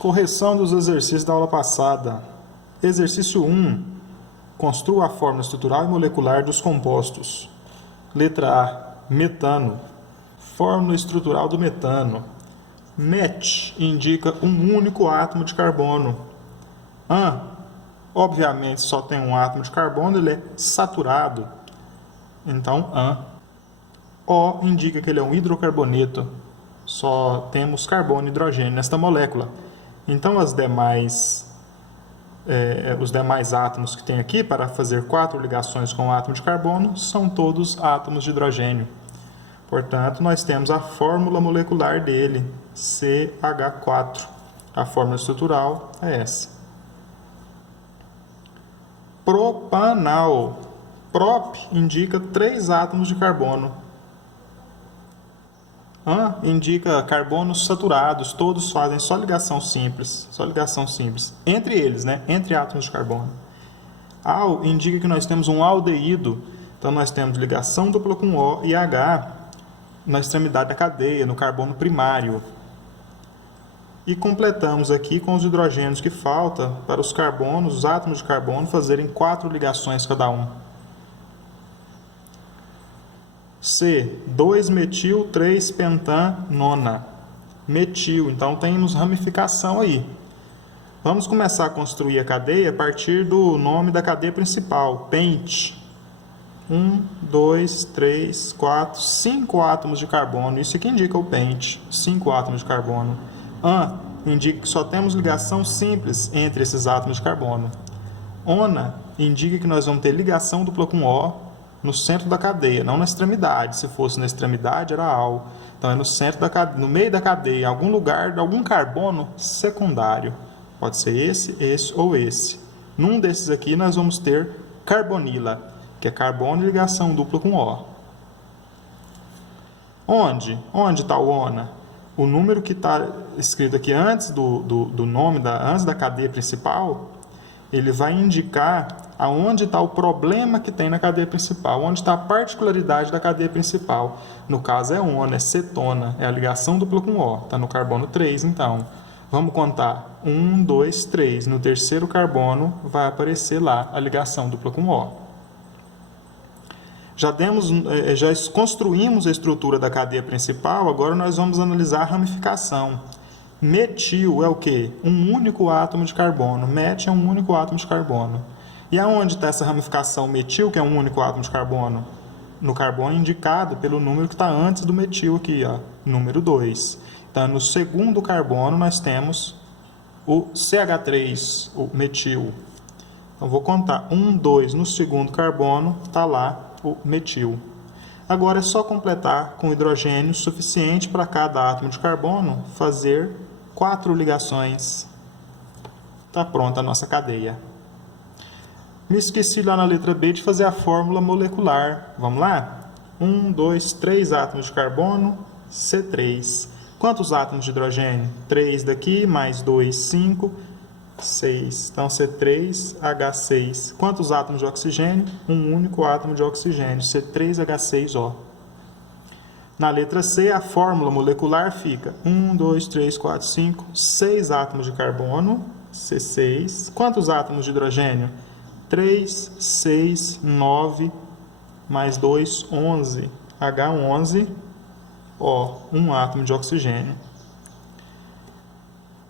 Correção dos exercícios da aula passada. Exercício 1. Construa a fórmula estrutural e molecular dos compostos. Letra A. Metano. Fórmula estrutural do metano. Met indica um único átomo de carbono. An, obviamente, só tem um átomo de carbono, ele é saturado. Então, an. O indica que ele é um hidrocarboneto. Só temos carbono e hidrogênio nesta molécula. Então, os demais átomos que tem aqui, para fazer 4 ligações com o átomo de carbono, são todos átomos de hidrogênio. Portanto, nós temos a fórmula molecular dele, CH4. A fórmula estrutural é essa. Propanal. Prop indica 3 átomos de carbono. An indica carbonos saturados, todos fazem só ligação simples. Entre eles, né? Entre átomos de carbono. Al indica que nós temos um aldeído, então nós temos ligação dupla com O e H na extremidade da cadeia, no carbono primário. E completamos aqui com os hidrogênios que faltam para os carbonos, os átomos de carbono, fazerem 4 ligações cada um. C. 2-metil, 3-pentanona. Metil, então temos ramificação aí. Vamos começar a construir a cadeia a partir do nome da cadeia principal, pente. 1, 2, 3, 4, 5 átomos de carbono. Isso aqui indica o pente, 5 átomos de carbono. An indica que só temos ligação simples entre esses átomos de carbono. Ona indica que nós vamos ter ligação dupla com O no centro da cadeia, não na extremidade. Se fosse na extremidade, era al. Então, é no centro da cadeia, no meio da cadeia, em algum lugar, de algum carbono secundário. Pode ser esse ou esse. Num desses aqui, nós vamos ter carbonila, que é carbono e ligação dupla com O. Onde está o ona? O número que está escrito aqui antes do nome, antes da cadeia principal, ele vai indicar aonde está o problema que tem na cadeia principal, onde está a particularidade da cadeia principal. No caso é ona, é cetona, é a ligação dupla com O, está no carbono 3, então. Vamos contar 1, 2, 3. No terceiro carbono vai aparecer lá a ligação dupla com O. Já construímos a estrutura da cadeia principal, agora nós vamos analisar a ramificação. Metil é o quê? Um único átomo de carbono. Met é um único átomo de carbono. E aonde está essa ramificação metil, que é um único átomo de carbono? No carbono indicado pelo número que está antes do metil aqui, ó, número 2. Então, no segundo carbono, nós temos o CH3, o metil. Então, vou contar 1, 2, no segundo carbono, está lá o metil. Agora é só completar com hidrogênio suficiente para cada átomo de carbono fazer 4 ligações. Está pronta a nossa cadeia. Me esqueci lá na letra B de fazer a fórmula molecular. Vamos lá? 1, 2, 3 átomos de carbono, C3. Quantos átomos de hidrogênio? 3 daqui, mais 2, 5, 6. Então, C3H6. Quantos átomos de oxigênio? Um único átomo de oxigênio, C3H6O. Na letra C, a fórmula molecular fica 1, 2, 3, 4, 5, 6 átomos de carbono, C6. Quantos átomos de hidrogênio? 3, 6, 9, mais 2, 11, H11, O, um átomo de oxigênio.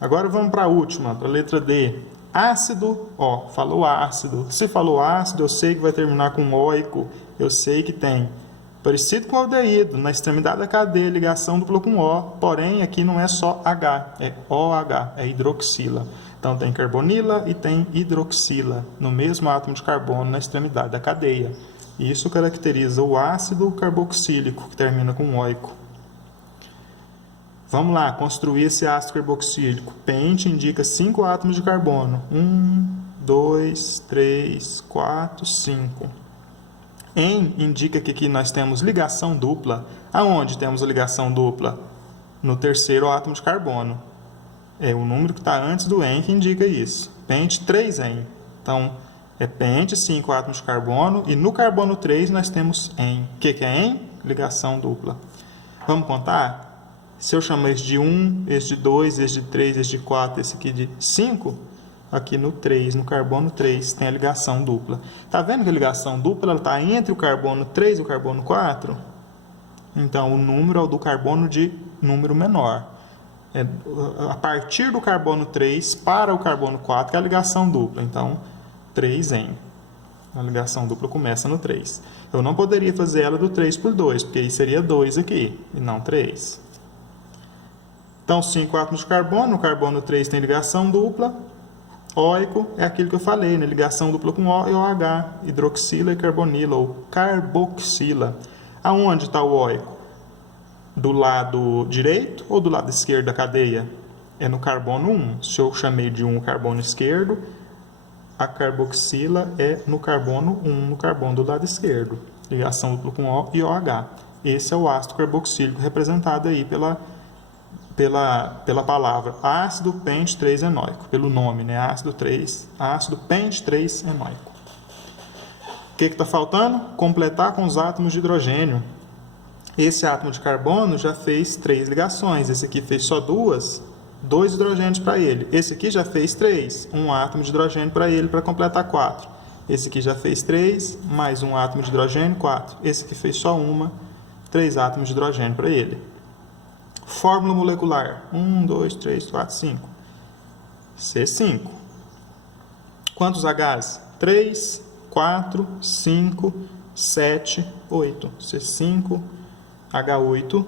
Agora vamos para a última, para a letra D. Ácido, ó, falou ácido. Se falou ácido, eu sei que vai terminar com oico. Eu sei que tem parecido com o aldeído, na extremidade da cadeia, ligação dupla com O. Porém, aqui não é só H, é OH, é hidroxila. Então, tem carbonila e tem hidroxila, no mesmo átomo de carbono, na extremidade da cadeia. Isso caracteriza o ácido carboxílico, que termina com oico. Vamos lá, construir esse ácido carboxílico. Pente indica 5 átomos de carbono. 1, 2, 3, 4, 5. En indica que aqui nós temos ligação dupla. Aonde temos a ligação dupla? No terceiro átomo de carbono. É o número que está antes do en que indica isso. Pente 3En. Então, é pente, 5 átomos de carbono. E no carbono 3 nós temos en. O que é en? Ligação dupla. Vamos contar? Se eu chamar esse de 1, esse de 2, esse de 3, esse de 4, esse aqui de 5, aqui no 3, no carbono 3, tem a ligação dupla. Tá vendo que a ligação dupla está entre o carbono 3 e o carbono 4? Então, o número é o do carbono de número menor. É a partir do carbono 3 para o carbono 4, que é a ligação dupla. Então, 3N. A ligação dupla começa no 3. Eu não poderia fazer ela do 3 por 2, porque aí seria 2 aqui, e não 3. Então, 5 átomos de carbono. No carbono 3 tem ligação dupla. Óico é aquilo que eu falei, né? Ligação dupla com O e OH. Hidroxila e carbonila, ou carboxila. Aonde está o óico? Do lado direito ou do lado esquerdo da cadeia? É no carbono 1. Se eu chamei de 1 o carbono esquerdo, a carboxila é no carbono 1, no carbono do lado esquerdo. Ligação dupla com O e OH. Esse é o ácido carboxílico representado aí pela palavra ácido pente 3-enoico. Pelo nome, né? Ácido pente 3-enoico. O que está faltando? Completar com os átomos de hidrogênio. Esse átomo de carbono já fez 3 ligações. Esse aqui fez só 2 hidrogênios para ele. Esse aqui já fez 3, um átomo de hidrogênio para ele, para completar 4. Esse aqui já fez 3, mais um átomo de hidrogênio, 4. Esse aqui fez só 3 átomos de hidrogênio para ele. Fórmula molecular: 1, 2, 3, 4, 5. C5. Quantos Hs? 3, 4, 5, 7, 8. C5, H8.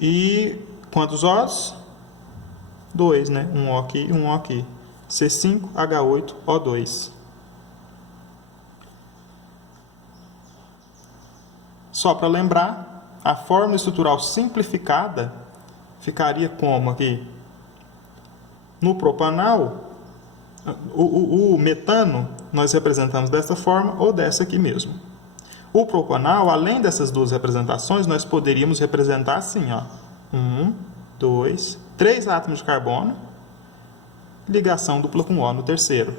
E quantos Os? 2, né? Um O aqui e um O aqui. C5, H8, O2. Só para lembrar, a fórmula estrutural simplificada ficaria como aqui? No propanal, o metano nós representamos dessa forma ou dessa aqui mesmo. O propanal, além dessas duas representações, nós poderíamos representar assim, ó. 1, 2, 3 átomos de carbono, ligação dupla com O no terceiro.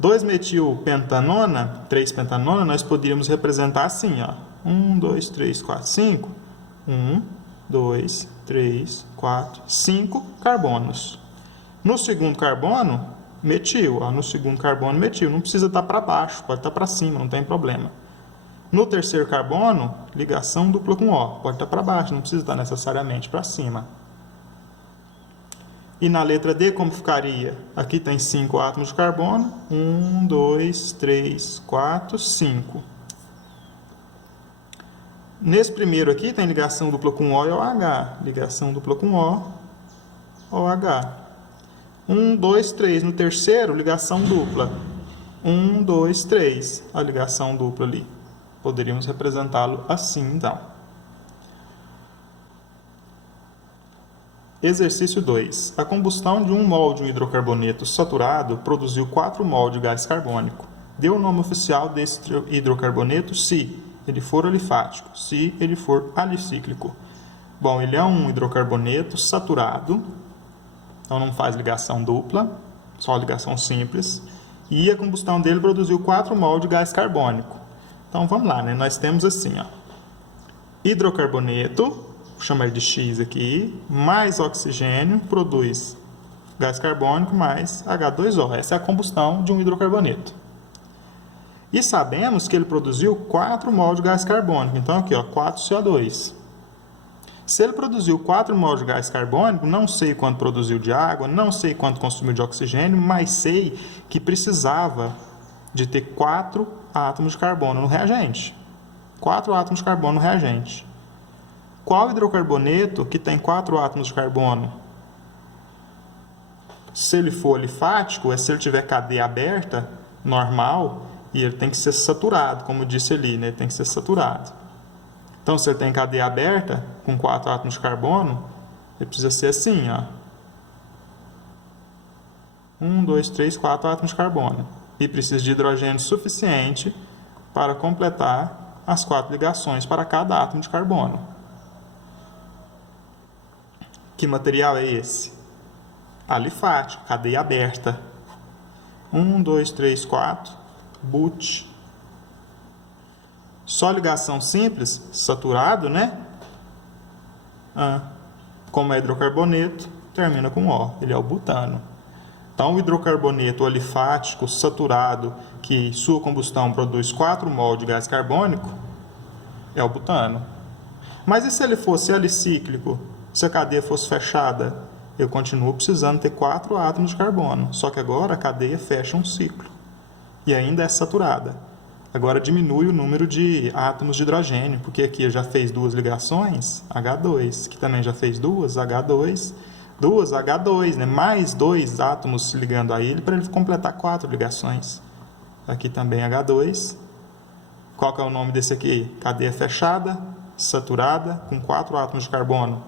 2-metilpentanona, 3-pentanona, nós poderíamos representar assim, ó. 1, 2, 3, 4, 5. 1, 2, 3, 4, 5 carbonos. No segundo carbono, metil. Ó, no segundo carbono, metil. Não precisa estar para baixo, pode estar para cima, não tem problema. No terceiro carbono, ligação dupla com O. Pode estar para baixo, não precisa estar necessariamente para cima. E na letra D, como ficaria? Aqui tem 5 átomos de carbono. 1, 2, 3, 4, 5. Nesse primeiro aqui tem ligação dupla com O e OH. Ligação dupla com O, OH. 1, 2, 3. No terceiro, ligação dupla. 1, 2, 3. A ligação dupla ali. Poderíamos representá-lo assim, então. Exercício 2. A combustão de 1 mol de um hidrocarboneto saturado produziu 4 mol de gás carbônico. Dê o nome oficial desse hidrocarboneto se ele for alifático, se ele for alicíclico. Bom, ele é um hidrocarboneto saturado, então não faz ligação dupla, só ligação simples. E a combustão dele produziu 4 mol de gás carbônico. Então vamos lá, né? Nós temos assim, ó, hidrocarboneto, vou chamar de X aqui, mais oxigênio, produz gás carbônico mais H2O. Essa é a combustão de um hidrocarboneto. E sabemos que ele produziu 4 mol de gás carbônico. Então aqui, ó, 4 CO2. Se ele produziu 4 mol de gás carbônico, não sei quanto produziu de água, não sei quanto consumiu de oxigênio, mas sei que precisava de ter 4 átomos de carbono no reagente. 4 átomos de carbono no reagente. Qual hidrocarboneto que tem 4 átomos de carbono? Se ele for alifático, é se ele tiver cadeia aberta, normal, e ele tem que ser saturado, como eu disse ali, né? Ele tem que ser saturado. Então, se ele tem cadeia aberta, com 4 átomos de carbono, ele precisa ser assim, ó. 1, 2, 3, 4 átomos de carbono. E precisa de hidrogênio suficiente para completar as 4 ligações para cada átomo de carbono. Que material é esse? Alifático, cadeia aberta. 1, 2, 3, 4, but. Só ligação simples, saturado, né? Como é hidrocarboneto, termina com O. Ele é o butano. Então, o hidrocarboneto alifático saturado, que sua combustão produz 4 mol de gás carbônico, é o butano. Mas e se ele fosse alicíclico? Se a cadeia fosse fechada, eu continuo precisando ter 4 átomos de carbono. Só que agora a cadeia fecha um ciclo. E ainda é saturada. Agora diminui o número de átomos de hidrogênio, porque aqui já fez 2 ligações, H2. Aqui também já fez 2, H2. 2, H2, né? Mais 2 átomos se ligando a ele para ele completar 4 ligações. Aqui também H2. Qual que é o nome desse aqui? Cadeia fechada, saturada, com 4 átomos de carbono.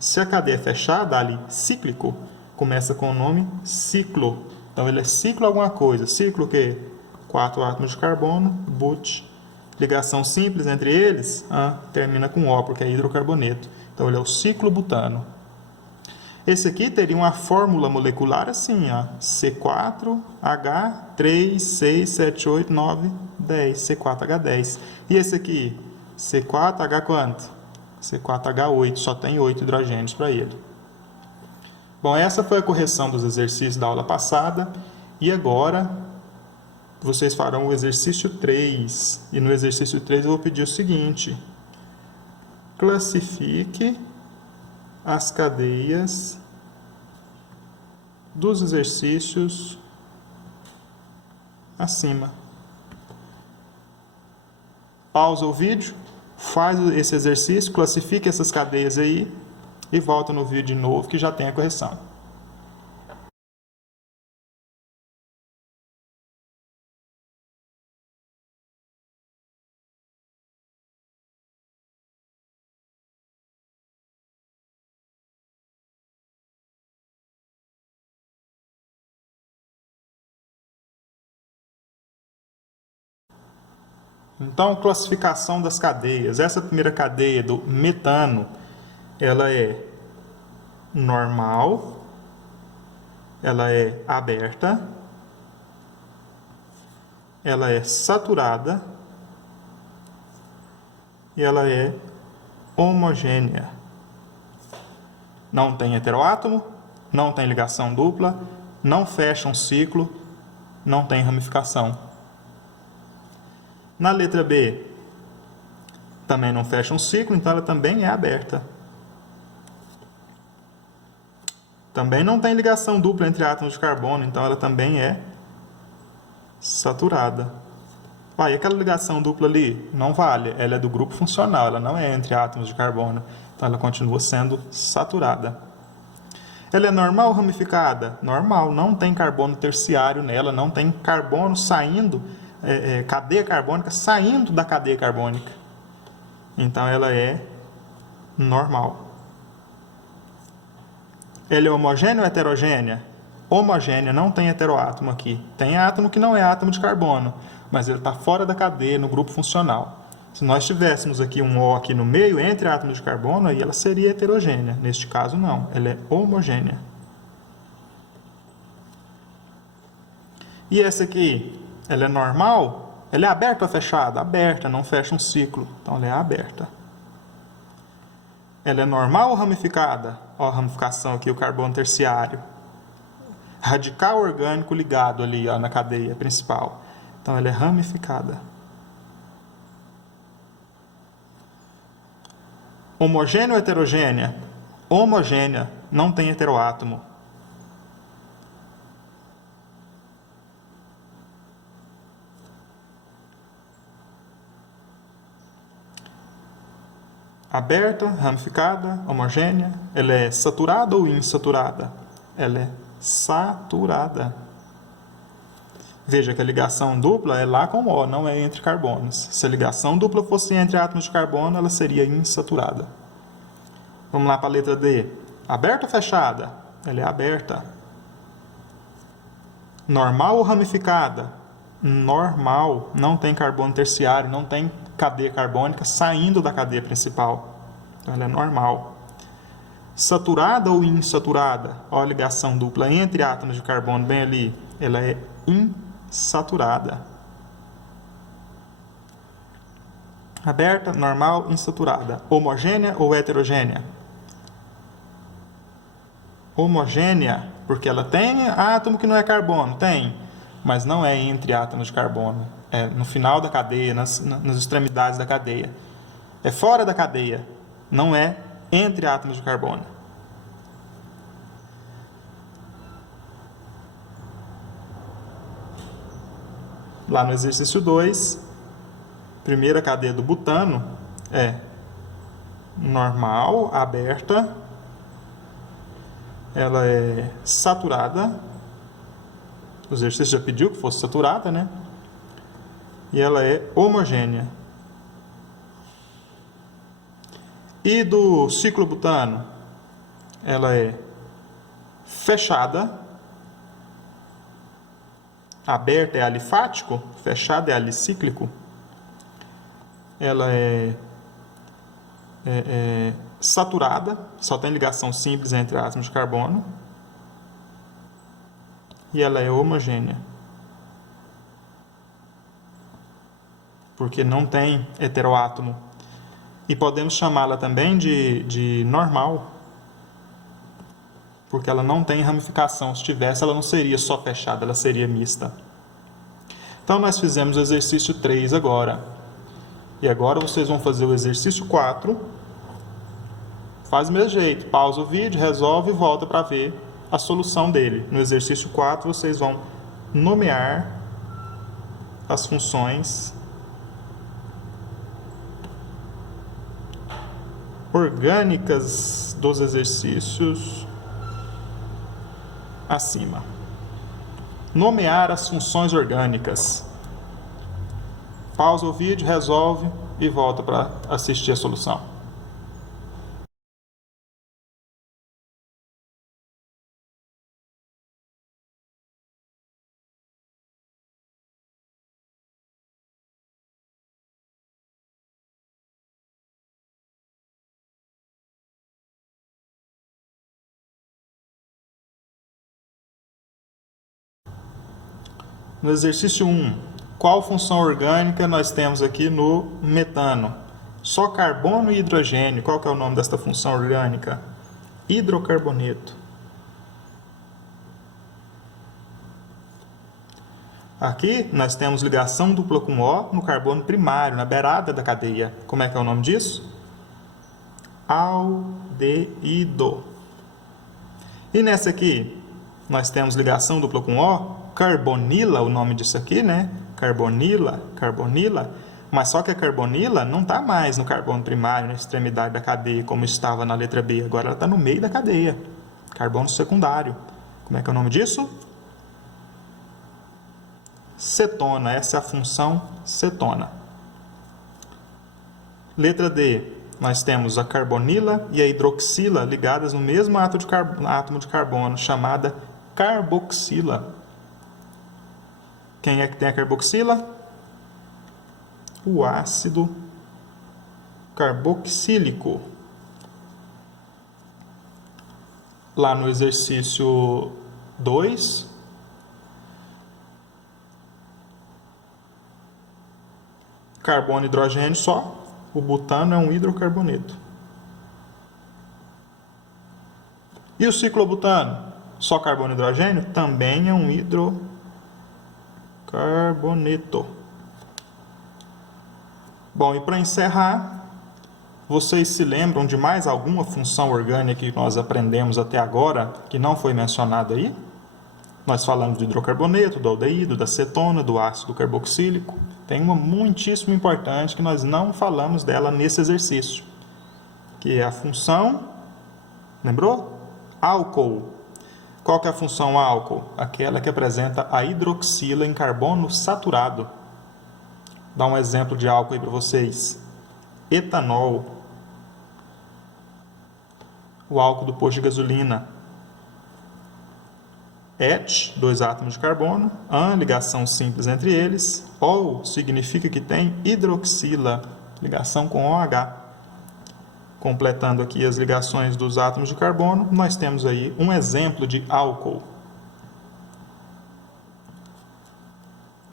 Se a cadeia é fechada, ali, cíclico, começa com o nome ciclo. Então, ele é ciclo alguma coisa. Ciclo o quê? 4 átomos de carbono, but. Ligação simples entre eles, termina com O, porque é hidrocarboneto. Então, ele é o ciclo butano. Esse aqui teria uma fórmula molecular assim, C4H3678910, C4H10. E esse aqui, C4H quanto? C4H8, só tem 8 hidrogênios para ele. Bom, essa foi a correção dos exercícios da aula passada. E agora, vocês farão o exercício 3. E no exercício 3 eu vou pedir o seguinte. Classifique as cadeias dos exercícios acima. Pausa o vídeo, faz esse exercício, classifique essas cadeias aí e volta no vídeo de novo que já tem a correção. Então, classificação das cadeias. Essa primeira cadeia do metano, ela é normal, ela é aberta, ela é saturada e ela é homogênea. Não tem heteroátomo, não tem ligação dupla, não fecha um ciclo, não tem ramificação. Na letra B, também não fecha um ciclo, então ela também é aberta. Também não tem ligação dupla entre átomos de carbono, então ela também é saturada. E aquela ligação dupla ali? Não vale, ela é do grupo funcional, ela não é entre átomos de carbono, então ela continua sendo saturada. Ela é normal ou ramificada? Normal, não tem carbono terciário nela, não tem carbono saindo, cadeia carbônica saindo da cadeia carbônica. Então ela é normal. Ela é homogênea ou heterogênea? Homogênea, não tem heteroátomo aqui. Tem átomo que não é átomo de carbono, mas ele está fora da cadeia, no grupo funcional. Se nós tivéssemos aqui um O aqui no meio, entre átomos de carbono, aí ela seria heterogênea. Neste caso, não. Ela é homogênea. E essa aqui, ela é normal? Ela é aberta ou fechada? Aberta, não fecha um ciclo. Então, ela é aberta. Ela é normal ou ramificada? Ó, a ramificação aqui, o carbono terciário. Radical orgânico ligado ali, ó, na cadeia principal. Então, ela é ramificada. Homogênea ou heterogênea? Homogênea, não tem heteroátomo. Aberta, ramificada, homogênea. Ela é saturada ou insaturada? Ela é saturada. Veja que a ligação dupla é lá com O, não é entre carbonos. Se a ligação dupla fosse entre átomos de carbono, ela seria insaturada. Vamos lá para a letra D. Aberta ou fechada? Ela é aberta. Normal ou ramificada? Normal. Não tem carbono terciário, não tem cadeia carbônica saindo da cadeia principal. Então, ela é normal. Saturada ou insaturada? Olha a ligação dupla entre átomos de carbono bem ali. Ela é insaturada. Aberta, normal, insaturada. Homogênea ou heterogênea? Homogênea, porque ela tem átomo que não é carbono, tem, mas não é entre átomos de carbono, é no final da cadeia, nas extremidades da cadeia. É fora da cadeia, não é entre átomos de carbono. Lá no exercício 2, primeira cadeia do butano é normal, aberta, ela é saturada, o exercício já pediu que fosse saturada, né? E ela é homogênea. E do ciclobutano, ela é fechada, aberta é alifático, fechada é alicíclico, ela é saturada, só tem ligação simples entre átomos de carbono, e ela é homogênea, porque não tem heteroátomo. E podemos chamá-la também de normal, porque ela não tem ramificação. Se tivesse, ela não seria só fechada, ela seria mista. Então, nós fizemos o exercício 3 agora. E agora vocês vão fazer o exercício 4. Faz do mesmo jeito, pausa o vídeo, resolve e volta para ver a solução dele. No exercício 4, vocês vão nomear as funções orgânicas dos exercícios acima. Nomear as funções orgânicas. Pausa o vídeo, resolve e volta para assistir a solução. No exercício 1, qual função orgânica nós temos aqui no metano? Só carbono e hidrogênio. Qual que é o nome desta função orgânica? Hidrocarboneto. Aqui nós temos ligação dupla com O no carbono primário, na beirada da cadeia. Como é que é o nome disso? Aldeído. E nessa aqui, nós temos ligação dupla com O, carbonila, o nome disso aqui, né? Carbonila, mas só que a carbonila não está mais no carbono primário, na extremidade da cadeia, como estava na letra B. Agora ela está no meio da cadeia, carbono secundário. Como é que é o nome disso? Cetona, essa é a função cetona. Letra D, nós temos a carbonila e a hidroxila ligadas no mesmo átomo de carbono, chamada carboxila. Quem é que tem a carboxila? O ácido carboxílico. Lá no exercício 2, carbono e hidrogênio só, o butano é um hidrocarboneto. E o ciclobutano? Só carbono e hidrogênio? Também é um hidrocarboneto. Bom, e para encerrar, vocês se lembram de mais alguma função orgânica que nós aprendemos até agora, que não foi mencionada aí? Nós falamos do hidrocarboneto, do aldeído, da cetona, do ácido carboxílico. Tem uma muitíssimo importante que nós não falamos dela nesse exercício, que é a função, lembrou? Álcool. Qual que é a função álcool? Aquela que apresenta a hidroxila em carbono saturado. Dá um exemplo de álcool aí para vocês. Etanol. O álcool do posto de gasolina. Et, 2 átomos de carbono. An, ligação simples entre eles. Ol significa que tem hidroxila, ligação com OH. Completando aqui as ligações dos átomos de carbono, nós temos aí um exemplo de álcool.